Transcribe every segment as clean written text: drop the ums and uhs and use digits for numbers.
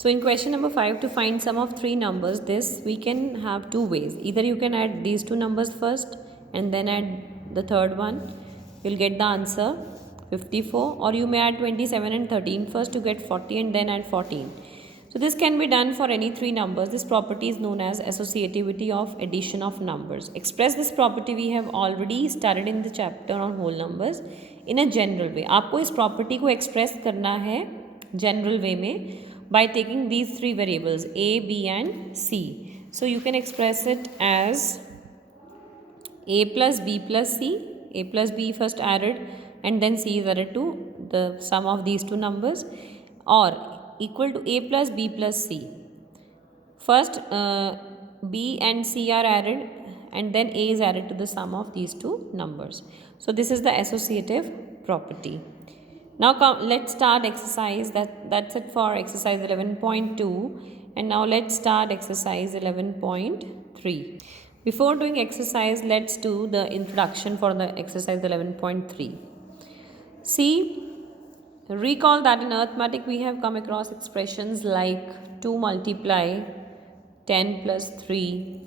So in question number 5, to find sum of three numbers, this we can have two ways. Either you can add these two numbers first and then add the third one, you'll get the answer 54, or you may add 27 and 13 first to get 40 and then add 14. So this can be done for any three numbers. This property is known as associativity of addition of numbers. Express this property we have already studied in the chapter on whole numbers in a general way. आपको इस property को express करना है general way में by taking these three variables a, b and c. So you can express it as a plus b plus c. A plus b first added and then c is added to the sum of these two numbers, or equal to a plus b plus c. First b and c are added and then a is added to the sum of these two numbers. So this is the associative property. Now let's start exercise. That's it for exercise 11.2, and now let's start exercise 11.3. Before doing exercise, let's do the introduction for the exercise 11.3. See, recall that in arithmetic we have come across expressions like 2 multiply 10 plus 3,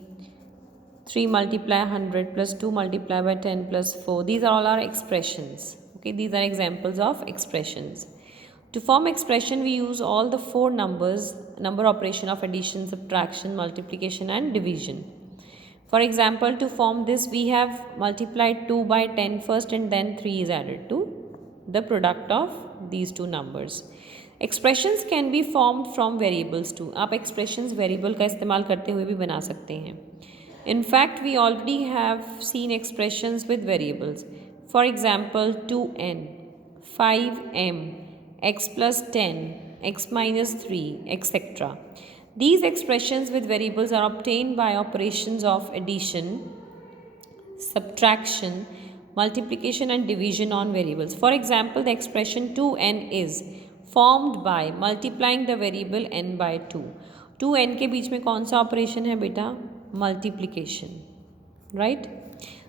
3 multiply 100 plus 2 multiply by 10 plus 4. These are all our expressions. Okay, these are examples of expressions. To form expression, we use all the four numbers, number operation of addition, subtraction, multiplication and division. For example, to form this, we have multiplied 2 by 10 first and then 3 is added to the product of these two numbers. Expressions can be formed from variables too. आप expressions variable का इस्तेमाल करते हुए भी बना सकते हैं. In fact, we already have seen expressions with variables. For example, 2n, 5m, x plus 10, x minus 3, etc. These expressions with variables are obtained by operations of addition, subtraction, multiplication and division on variables. For example, the expression 2n is formed by multiplying the variable n by 2. 2n के बीच में कौन सा operation है बेटा? Multiplication, right?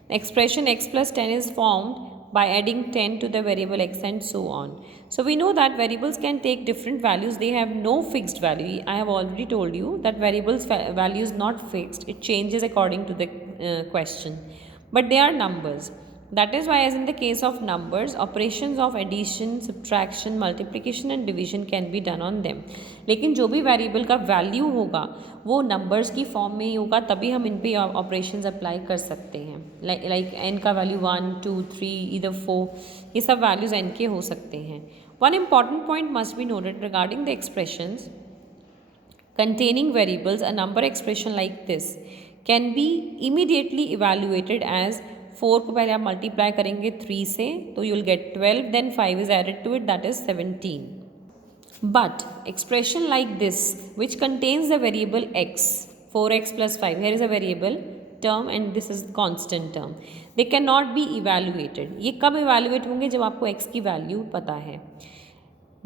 The expression x plus 10 is formed by adding 10 to the variable x and so on. So we know that variables can take different values. They have no fixed value. I have already told you that variables value is not fixed. It changes according to the question. But they are numbers. That is why, as in the case of numbers, operations of addition, subtraction, multiplication and division can be done on them. लेकिन जो भी variable का value होगा वो numbers की form में ही होगा, तभी हम इन पे ऑपरेशंस अप्लाई कर सकते हैं. लाइक एन का वैल्यू 1, 2, 3, इधर 4, ये सब वैल्यूज एन के हो सकते हैं. One important point must be noted regarding the expressions containing variables. A number expression like this can be immediately evaluated as 4 को पहले आप मल्टीप्लाई करेंगे 3 से तो you will get 12, then 5 is added to it, that is 17. But expression like this which contains the variable x, 4x plus 5, here is a variable term and this is constant term, they cannot be evaluated. ये कब evaluate होंगे? जब आपको x की value पता है.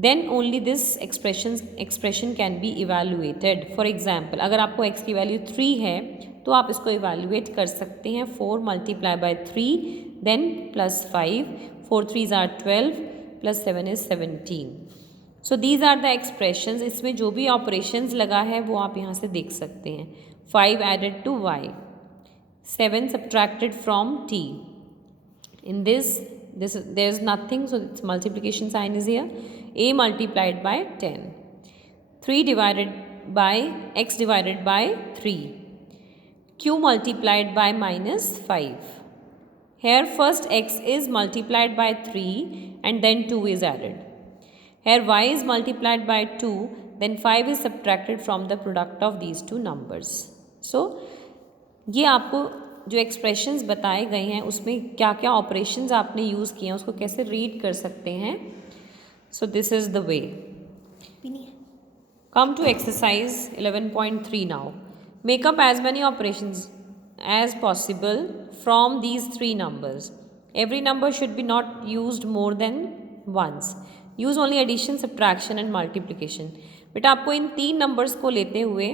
Then only this expression can be evaluated. For example, अगर आपको x की वैल्यू 3 है तो आप इसको evaluate कर सकते हैं. 4 multiply by 3 then plus 5, 4 3s are 12 plus 7 is 17. So these are the expressions. इसमें जो भी operations लगा है वो आप यहाँ से देख सकते हैं. 5 added to y, 7 subtracted from t. In this there is nothing, so its multiplication sign is here. A multiplied by 10, 3 divided by x divided by 3, q multiplied by minus 5. Here first x is multiplied by 3 and then 2 is added. Here y is multiplied by 2, then 5 is subtracted from the product of these two numbers. So ये आपको जो expressions बताए गए हैं उसमें क्या क्या operations आपने यूज़ किए हैं उसको कैसे रीड कर सकते हैं. So this is the way. Come to exercise 11.3 now. Make up as many operations as possible from these three numbers. Every number should be not used more than once. Use only addition, subtraction and multiplication. बेटा आपको इन 3 numbers को लेते हुए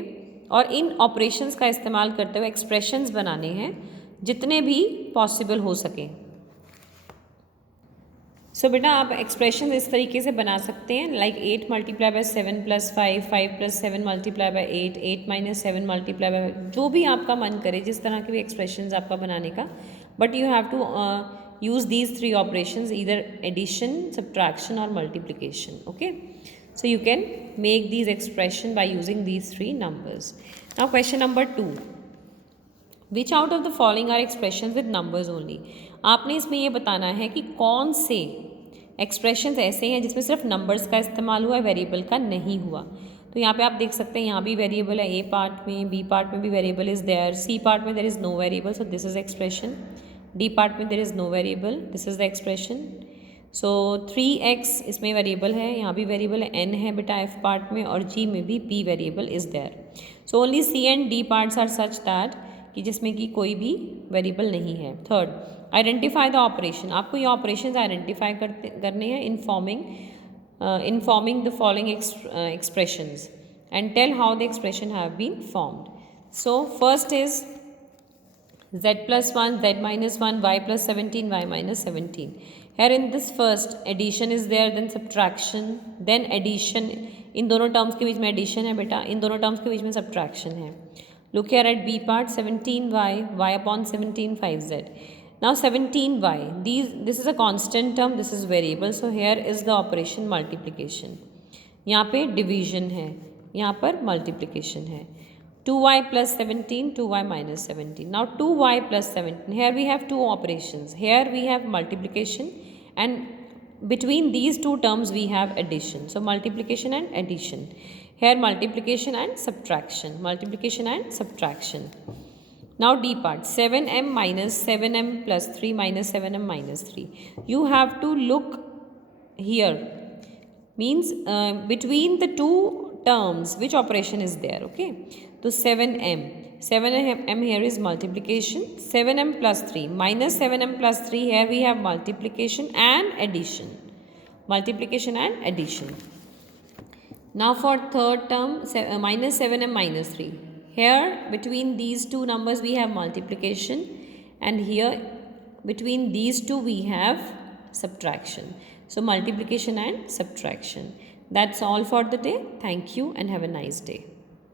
और इन operations का इस्तेमाल करते हुए एक्सप्रेशंस बनाने हैं जितने भी पॉसिबल हो सके. सो बेटा आप एक्सप्रेशन इस तरीके से बना सकते हैं, like 8 multiply by 7 plus 5, 5 plus 7 multiply by 8, 8 minus 7 multiply by, जो भी आपका मन करे, जिस तरह के भी एक्सप्रेशन आपका बनाने का, but you have to use these three operations, either addition, subtraction or multiplication. Okay, so you can make these expression by using these three numbers. Now question number 2, which out of the following are expressions with numbers only? आपने इसमें ये बताना है कि कौन से expressions ऐसे हैं जिसमें सिर्फ नंबर्स का इस्तेमाल हुआ है, वेरिएबल का नहीं हुआ. तो यहाँ पे आप देख सकते हैं, यहाँ भी वेरिएबल है, ए पार्ट में, बी पार्ट में भी variable is there, C part में there is no variable, so this is expression. D part में there is no variable, this is the expression. So 3x इसमें वेरिएबल है, यहाँ भी वेरिएबल है, n है बेटा एफ पार्ट में, और g में भी p variable is there. So only C and D parts are such that कि जिसमें कि कोई भी वेरिएबल नहीं है. Third, identify the operation. आपको ये ऑपरेशंस आइडेंटिफाई करने हैं in forming the following expressions and tell how the expression have been formed. So first is z plus 1, z minus 1, y plus 17, y minus 17. Here in this first addition is there, then subtraction, then addition. इन दोनों terms के बीच में addition है बेटा, इन दोनों terms के बीच में subtraction है. Look here at B part, 17y, y upon 17, 5z. Now 17y, this is a constant term, this is variable, so here is the operation multiplication. यहाँ पे division है, यहाँ पर multiplication है. 2y plus 17, 2y minus 17. Now 2y plus 17. Here we have two operations. Here we have multiplication, and between these two terms we have addition. So multiplication and addition. Here multiplication and subtraction. Multiplication and subtraction. Now D part. 7m minus 7m plus 3 minus 7m minus 3. You have to look here. Means between the two terms which operation is there. Okay, so 7m here is multiplication, 7m plus 3 minus 7m plus 3, here we have multiplication and addition. Multiplication and addition. Now for third term, minus 7m minus 3, here between these two numbers we have multiplication, and here between these two we have subtraction. So multiplication and subtraction. That's all for the day. Thank you and have a nice day.